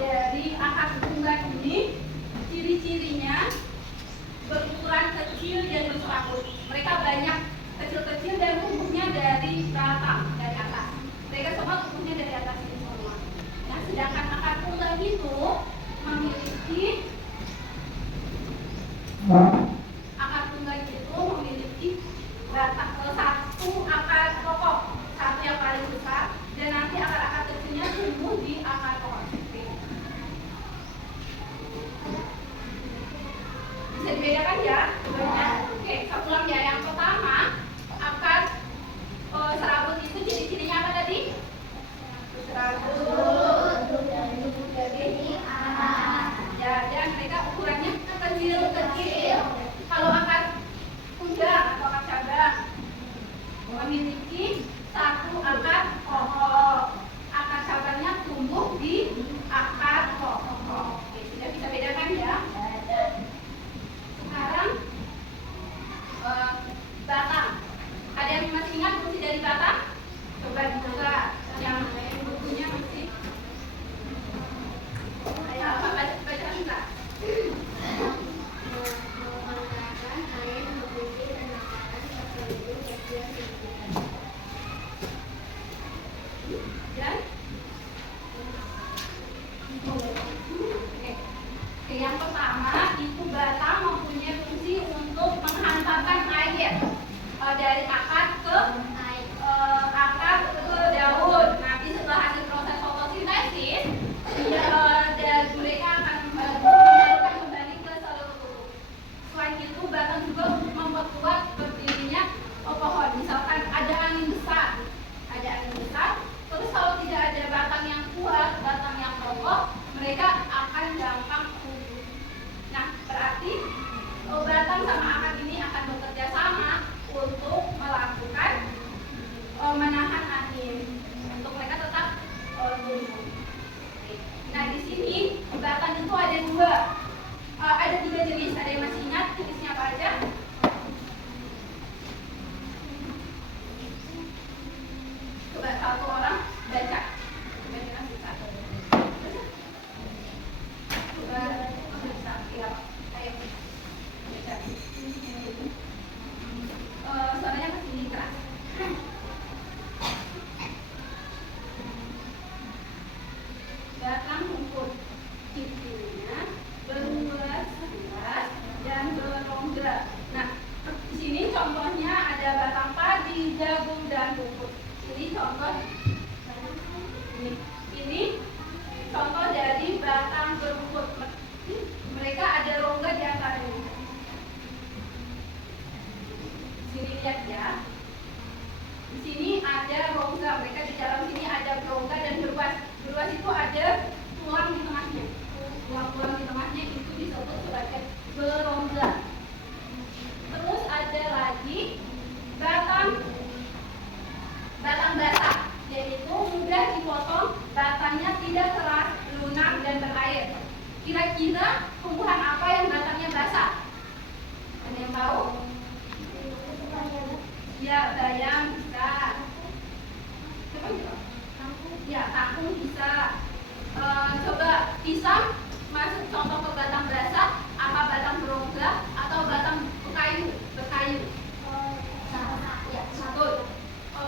dari akar tunggal ini, ciri-cirinya berukuran kecil dan berserabut. Mereka banyak kecil-kecil dan tumbuhnya dari batang, dari atas. Mereka semua tumbuhnya dari atas ini semua. Nah, sedangkan akar tunggal itu memiliki batang satu akar pokok, satu yang paling besar, dan nanti akar-akar kecilnya tumbuh di akar pokok. Bisa dibedakan ya? Oke, satu lagi ya. Yang pertama, akar serabut itu ciri-cirinya apa tadi? Serabut dari ya, dan mereka ukurannya kecil-kecil. Kalau akar tunggal atau akar cabang memiliki satu akar pokok, akar cabangnya tumbuh di akar pokok. Oke, sudah bisa bedakan ya. Sekarang batang. Ada yang masih ingat fungsi dari batang? Coba dibuka yang bukunya masih. Ayo, baca enggak? Yang pertama itu batang mempunyai fungsi untuk menghantarkan air dari akar ke daun. Nanti setelah hasil proses fotosintesis, mereka akan menyalurkan kembali ke seluruh tubuh. Selain itu, batang juga untuk memperkuat berdirinya pohon. Misalkan ada angin besar, terus kalau tidak ada batang yang kuat, batang yang kokoh, mereka akan gampang tumbuh. Nah, berarti batang sama akar ini akan bekerja sama untuk melakukan menahan angin, untuk mereka tetap tumbuh. Nah, di sini batang itu ada tiga jenis. Ada yang masih ingat jenisnya apa aja? Coba satu orang baca. Suaranya masih keras. Batang rumput cirinya berulas seras dan berongga. Nah, di sini contohnya ada batang padi, jagung, dan rumput. Ini contoh ini contoh dari batang berumput. Mereka ada rongga di antaranya. Sini lihat ya. Di sini ada rongga. Mereka di dalam sini ada rongga dan beruas. Beruas itu ada tulang di tengahnya. Tulang-tulang di tengahnya itu disebut sebagai berongga. Terus ada lagi batang basah, yaitu mudah dipotong, batangnya tidak keras, lunak, dan berair. Kira-kira tumbuhan apa yang batangnya basah? Ada yang tahu? Ya, bayam bisa. Ya, kangkung bisa. Coba pisang masuk contoh ke batang basah, apa batang berongga atau batang berkayu? Ya, betul.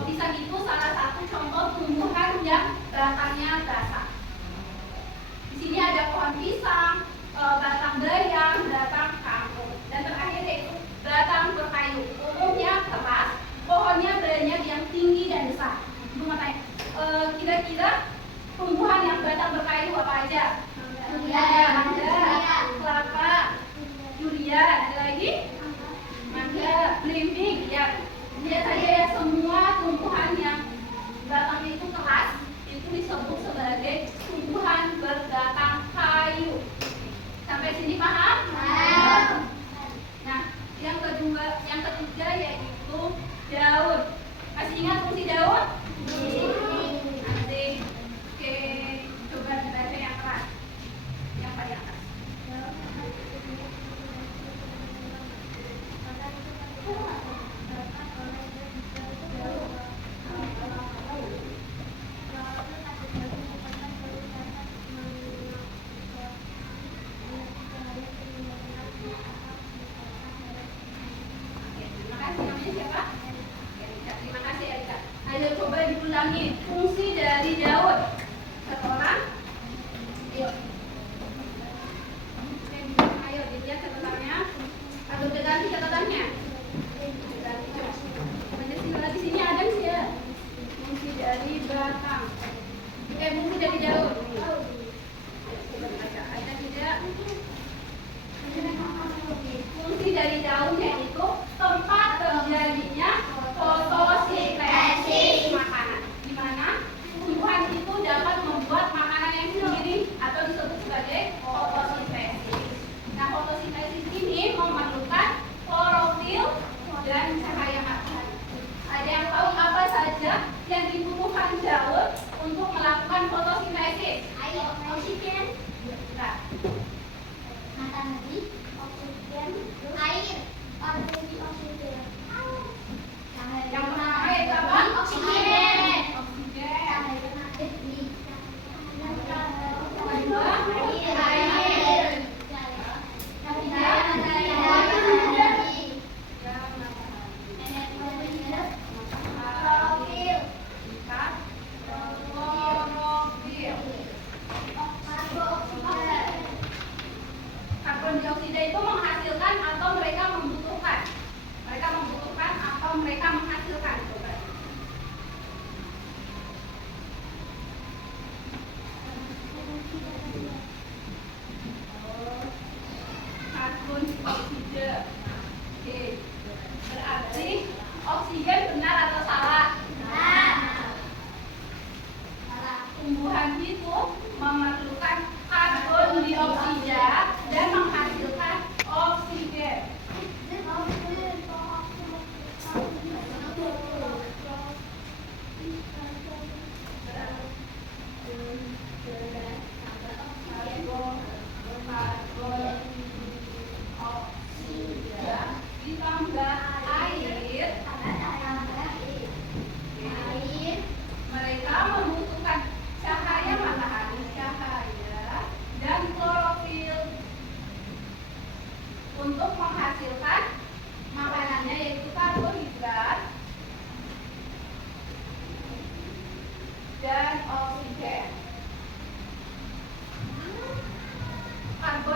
Pisang itu salah satu contoh tumbuhan yang batangnya basah. Di sini ada pohon pisang, batang bayam, batang kangkung, dan terakhir yaitu batang berkayu. Umumnya keras, pohonnya banyak yang tinggi dan besar. Ibu mau tanya, kira-kira tumbuhan yang batang berkayu apa aja? Mangga, kelapa, durian, ada lagi? Mangga, belimbing, ya. Lihat saja ya, semua tumbuhan yang batangnya itu keras itu disebut sebagai tumbuhan berbatang kayu. Sampai sini paham? Nah, yang ketiga yaitu daun. Masih ingat fungsi daun? Nanti, oke, coba dibaca yang keras.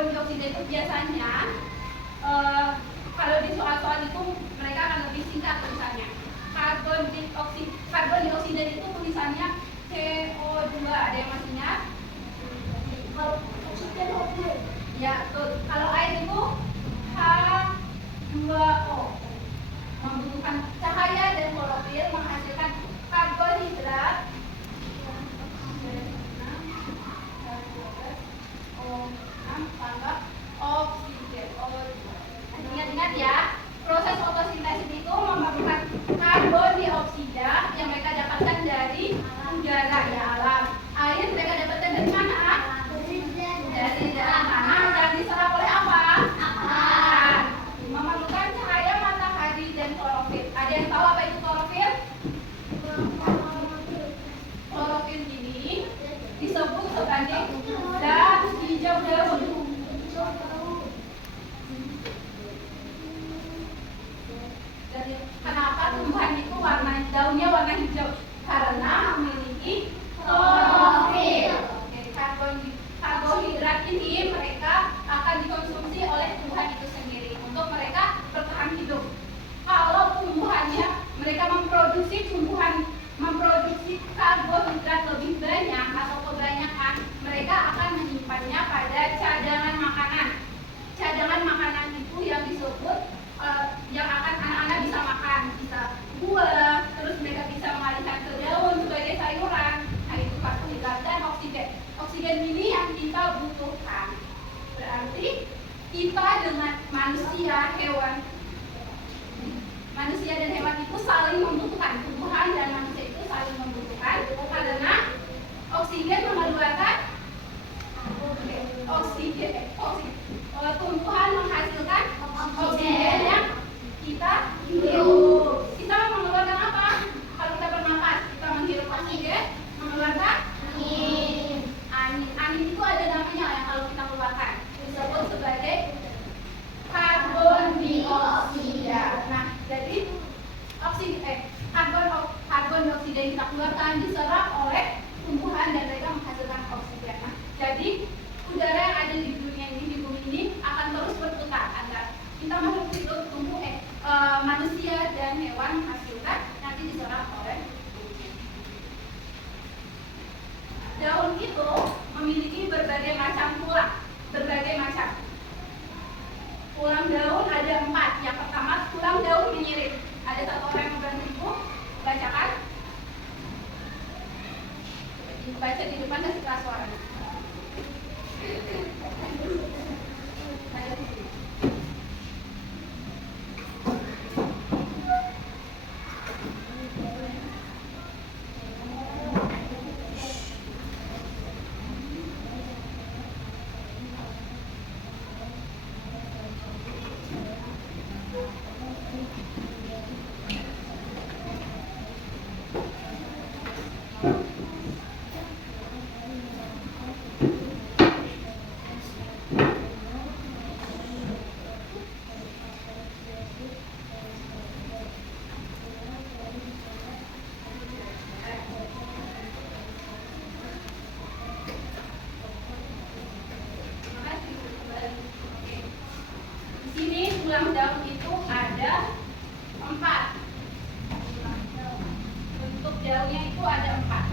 karbon dioksida itu biasanya kalau di soal-soal itu mereka akan lebih singkat tulisannya. Karbon dioksida itu tulisannya CO2. Ada yang masih ingat? Kalau oksigen O2. Ya, betul. Kalau air itu H2O. Membutuhkan cahaya dan klorofil menghasilkan karbohidrat oksigen. Ingat-ingat ya, proses fotosintesis itu memerlukan karbon dioksida yang mereka dapatkan dari udara, ya alam. Air mereka dapatkan dari mana? Dari dalam tanah dan diserap oleh apa? Air. Memerlukan cahaya matahari dan klorofil. Ada yang tahu apa itu klorofil? Klorofil ini disebut sebagai zat hijau daun. Jadi kenapa tumbuhan itu daunnya warna hijau? Karena memiliki klorofil. Karbohidrat ini mereka akan dikonsumsi oleh tumbuhan itu sendiri untuk mereka bertahan hidup. Kalau tumbuhannya mereka memproduksi karbohidrat lebih banyak atau kebanyakan, mereka akan menyimpannya pada cadangan makanan. Cadangan makanan itu yang disebut yang akan anak-anak bisa makan, bisa buah, terus mereka bisa mengalihkan ke daun sebagai sayuran. Nah, itu karbohidrat dan oksigen. Oksigen ini yang kita butuhkan. Berarti kita dengan manusia dan hewan itu saling membutuhkan. Tumbuhan dan manusia itu saling membutuhkan karena oksigen mengeluarkan oksigen. Tumbuhan menghasilkan oksigen yang kita hirup. Kita mengeluarkan apa? Kalau kita bernapas, kita menghirup oksigen, mengeluarkan angin. Angin itu ada namanya yang kalau kita keluarkan disebut sebagai karbon dioksida. Nah, jadi karbon dioksida yang kita keluarkan diserap oleh tumbuhan dan mereka menghasilkan oksigen. Nah, jadi udara yang ada di dunia ini, di bumi ini akan terus berputar antara kita makhluk hidup, manusia dan hewan menghasilkan, nanti diserap oleh bumi. Daun itu memiliki berbagai macam tulang, Tulang daun ada 4. Yang pertama, tulang daun menyirip. Ada satu orang yang berani ibu bacakan. Ibu baca di depan dan setelah suaranya. Tulang daun itu ada 4. Bentuk daunnya itu ada 4.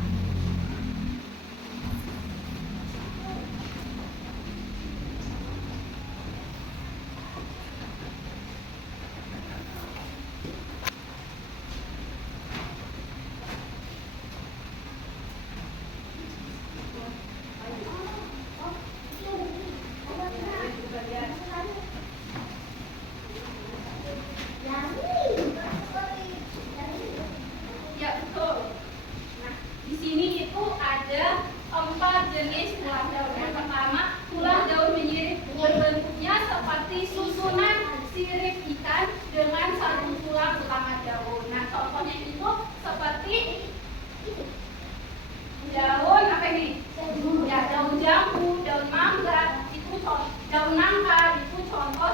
Daun nangka itu contoh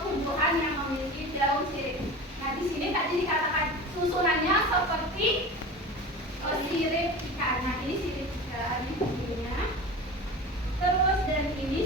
tumbuhan yang memiliki daun sirip. Nah, di sini tadi dikatakan susunannya seperti sirip ikan. Nah, ini sirip ikan ini bentuknya. Terus dan ini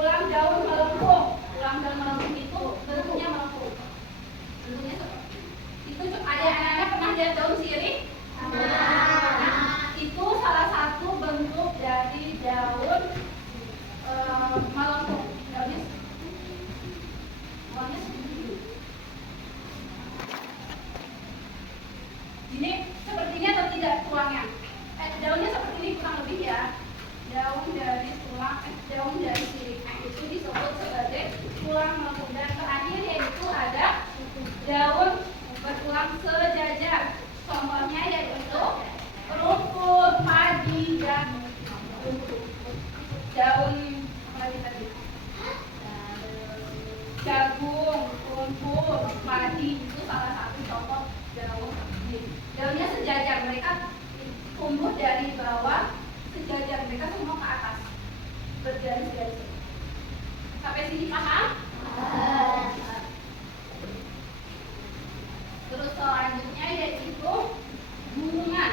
Ulang daun melengkung. Ulang daun melengkung itu bentuknya melengkung. Bentuknya seperti itu. Ada anak-anak pernah lihat daun sirih? Nah, itu salah satu bentuk dari daun melengkung. Daunnya seperti ini. Ini sepertinya atau tidak tulangnya? Daunnya seperti ini kurang lebih ya. Daun dari tulang, daun dari sirih. Nah, itu disebut sebagai tulang melengkung. Dan terakhir yaitu ada daun bertulang sejajar. Contohnya yaitu rumput, padi, dan daun apa lagi tadi? Jagung, rumput, padi itu salah satu contoh daun. Daunnya sejajar, mereka tumbuh dari bawah sejajar, mereka semua ke atas bergaris-garis. Sampai sini paham? Terus selanjutnya yaitu bunga.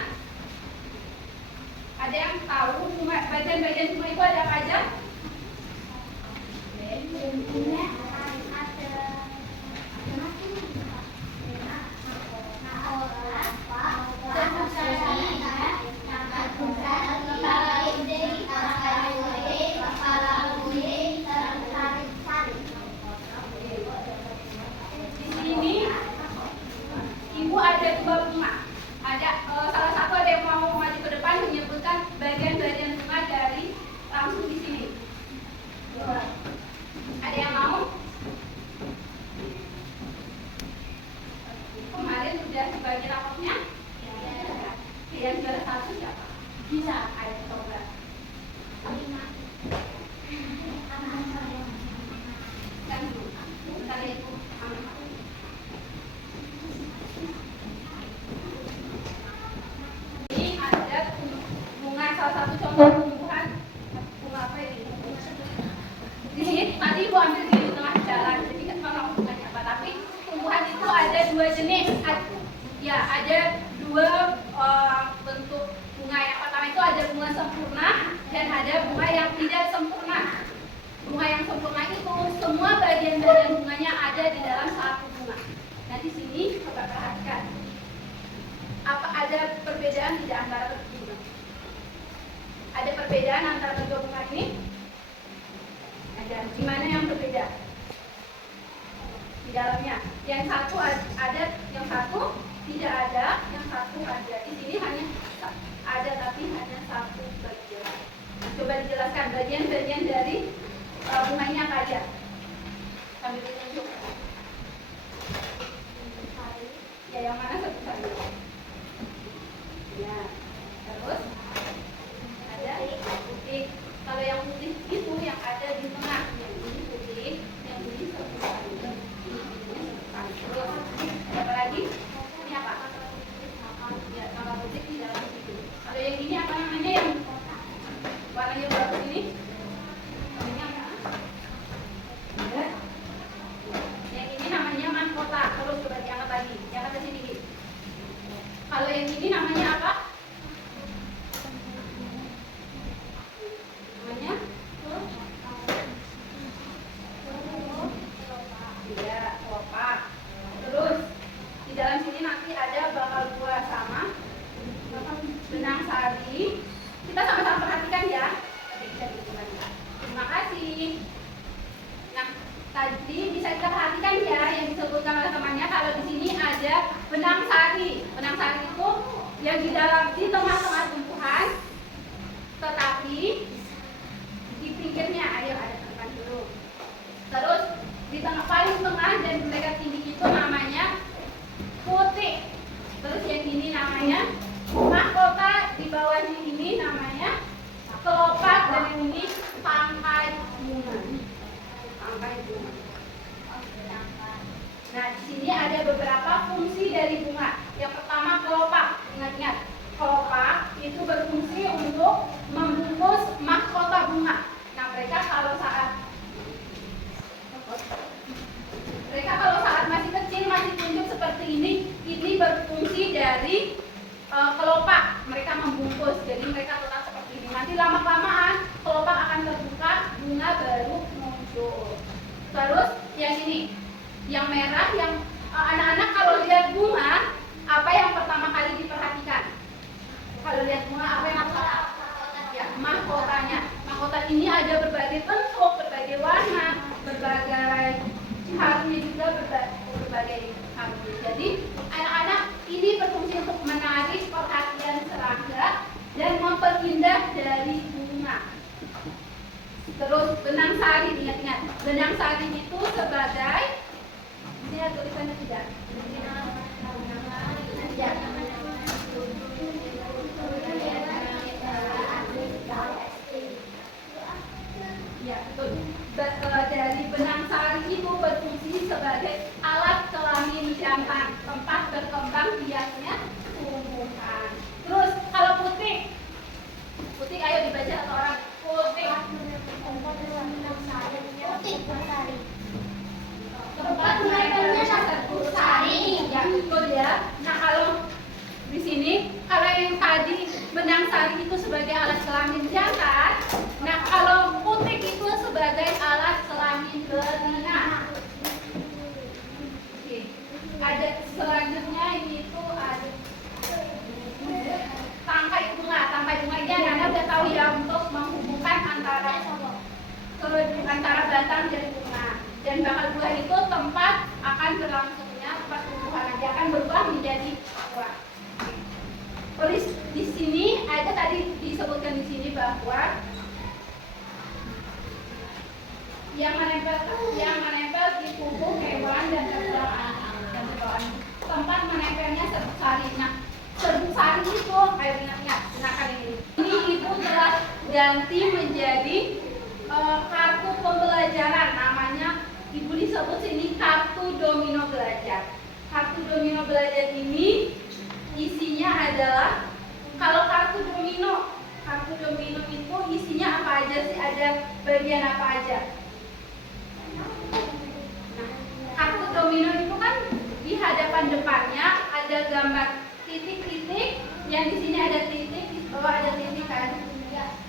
Ada yang tahu bunga, bagian-bagian bunga itu ada apa aja? Bunga ada dua bunga. Ada salah satu ada yang mau maju ke depan menyebutkan bagian-bagian bunga dari langsung di sini. Ada yang mau? Kemarin sudah dibagi rapotnya? Yang juara satu siapa? Bisa. Ayo coba. Kan dulu. Bentar ya Ibu. Salah satu contoh tumbuhan bunga apa ini? Di sini tadi Ibu ambil di tengah jalan, jadi kan kalau bukannya apa, tapi tumbuhan itu ada dua jenis. Ya, ada dua bentuk bunga. Yang pertama itu ada bunga sempurna dan ada bunga yang tidak sempurna. Bunga yang sempurna itu semua bagian-bagian bunganya ada di dalam satu bunga. Nah, di sini coba perhatikan. Apa ada perbedaan tidak antara kedua? Ada perbedaan antara kedua bunga ini? Ada. Di mana yang berbeda? Di dalamnya. Yang satu ada, yang satu tidak ada, yang satu ada. Di sini hanya ada tapi hanya satu bagian. Nah, coba dijelaskan bagian-bagian dari bunganya apa aja? Sambil ditunjuk. Ya, yang mana sebutkan dulu? Ya. Terus ada putih. Kalau yang putih itu yang ada di tengah, yang ini putih, yang ini sebutkan dulu. Terus apa lagi? Ini apa? Ya, kalau putih di dalam situ. Kalau yang ini apa namanya yang warnanya bagus ini? Namanya apa? Yang ini namanya mahkota. Terus coba diangkat lagi, diangkat ke sini. Kalau yang ini namanya apa? Namanya? Iya, kelopak. Terus di dalam sini nanti ada bakal buah sama benang sari. Kita sama-sama perhatikan ya. Terima kasih. Nah, tadi bisa kita perhatikan ya yang disebutkan oleh temannya kalau di sini ada benang sari. Benang sari itu yang di dalam di tengah-tengah tumbuhan, tetapi di pinggirnya, ayo ada teman dulu. Terus di tengah paling tengah dan mereka tinggi itu namanya putih. Terus yang ini namanya mahkota, di bawahnya ini namanya kelopak dan yang ini tangkai bunga. Tangkai bunga. Nah, di sini ada beberapa fungsi dari bunga. Yang pertama kelopak. Ingat-ingat, kelopak itu berfungsi untuk membungkus mahkota bunga. Nah, mereka kalau saat masih kecil, masih tunjuk seperti ini berfungsi dari kelopak. Mereka membungkus, jadi mereka tetap seperti ini. Nanti lama-kelamaan ini ada berbagai bentuk, berbagai warna, berbagai harumnya juga berbagai harum. Jadi anak-anak ini berfungsi untuk menarik perhatian serangga dan memperindah dari bunga. Terus benang sari, ingat-ingat, benang sari itu sebagai, ini ada tulisannya tidak? Ya. Ya, betul. Dari benang sari itu berfungsi sebagai alat kelamin jantan, tempat berkembang biaknya tumbuhan. Terus kalau putih, ayo dibaca satu orang. Putih. Tempat merekanya satu sari. Ya, betul ya. Nah, kalau di sini, kalau yang tadi benang sari itu sebagai alat kelamin jantan, nah kalau putih itu sebagai alat kelamin betina. Oke. Ada selanjutnya ini tuh ada tangkai bunga. Tangkai bunga ini Anda udah tahu ya, untuk menghubungkan antara batang dari bunga. Dan bakal buah itu tempat akan berlangsungnya tempat tumbuhan, nanti akan berubah menjadi buah. Terus di sini ada tadi disebutkan di sini bahwa yang menempel di tubuh hewan dan terbang. Tempat menempelnya serbuk sari. Nah, serbuk sari itu, ayo ingat-ingat, gunakan ini. Ini ibu telah ganti menjadi kartu pembelajaran, namanya ibu disebut sini kartu domino belajar. Kartu domino belajar ini isinya adalah, kalau kartu domino itu isinya apa aja sih? Ada bagian apa aja? Nah, kartu domino itu kan di hadapan depannya ada gambar titik-titik, yang di sini ada titik, di bawah ada titik kan?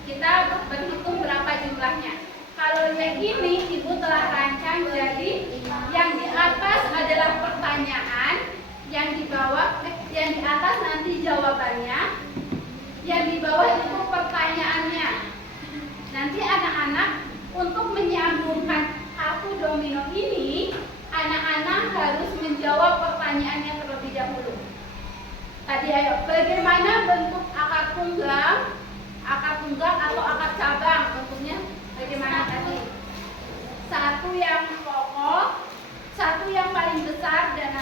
Kita berhitung berapa jumlahnya. Kalau yang ini ibu telah rancang jadi yang di atas adalah pertanyaan, yang di bawah, yang di atas nanti jawabannya, yang di bawah itu pertanyaannya. Nanti anak-anak untuk menyambungkan kartu domino ini, anak-anak harus menjawab pertanyaannya terlebih dahulu. Tadi ayo, bagaimana bentuk akar tunggang atau akar cabang? Bentuknya bagaimana tadi? Satu yang pokok, satu yang paling besar, dan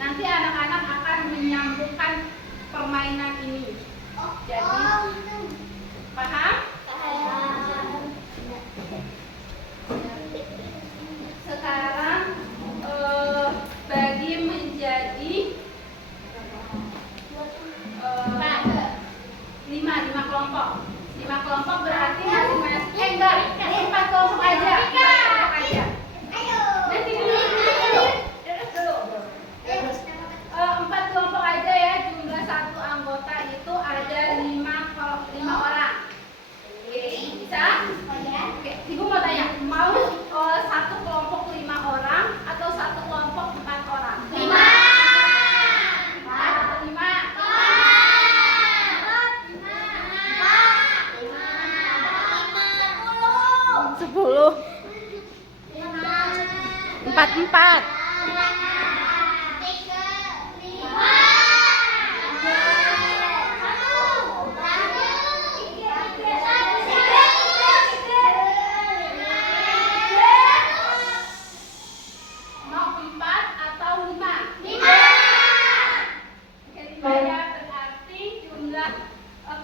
nanti anak-anak akan menyambungkan permainan ini. Jadi, paham? Sekarang bagi menjadi 5 kelompok. 5 kelompok berarti masing-masing. Enggak, 4 kelompok aja. 4 kelompok aja. Nanti dulu. 4 kelompok aja ya, jumlah satu anggota itu ada 5 orang. Oke, bisa? Oke, ibu mau tanya, mau satu kelompok 5 orang atau satu kelompok 4 orang? 5. 10. 4.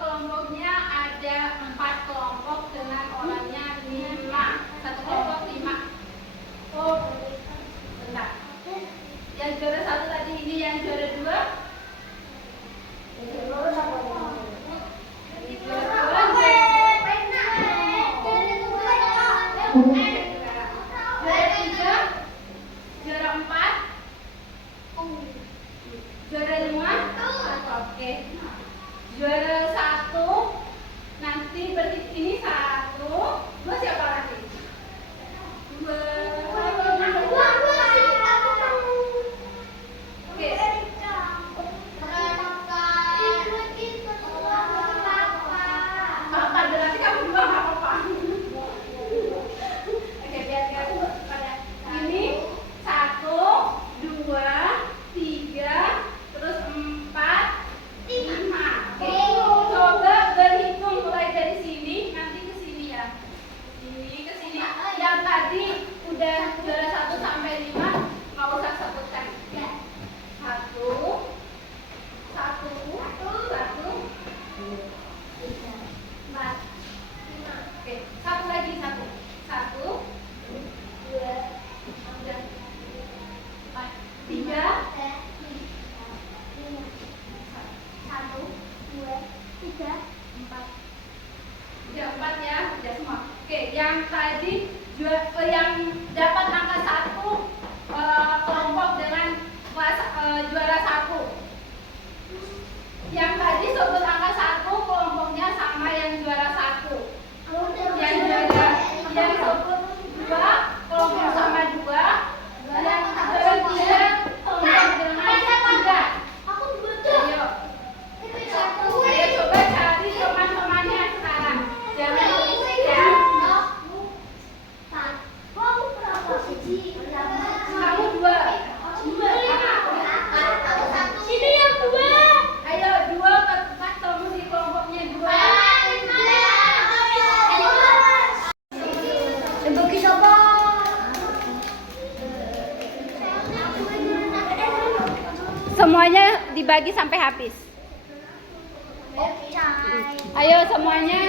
Kelompoknya ada 4 kelompok dengan orangnya 5. Satu kelompok 5. Oh, bentar. Yang juara 1 tadi ini, yang juara 2? Juara 4? Juara 5? Oke. Juara 1 nanti berarti ini 1, 2 siapa lagi? 2. Oke. Semuanya dibagi sampai habis. Oke. Ayo semuanya.